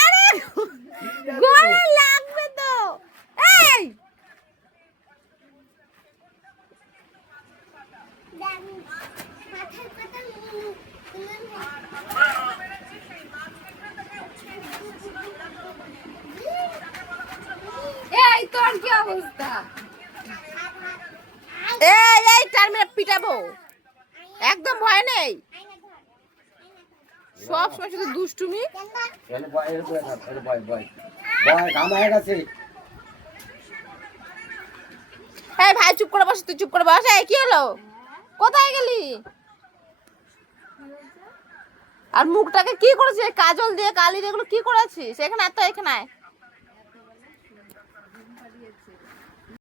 আরে গলা লাগবে তো। এই এই তোর কি অবস্থা? এই টার্মিনেট পিটাবো, একদম ভয় নেই, সব সময় শুধু দুষ্টুমি। এই ভাই চুপ করে বস, তুই চুপ করে বস। এই কি হলো, কোথায় গেলি? আর মুখটাকে কি করেছিস, কাজল দিয়ে কালি দিয়ে এগুলো কি করেছিস? এখানে এত, এখানে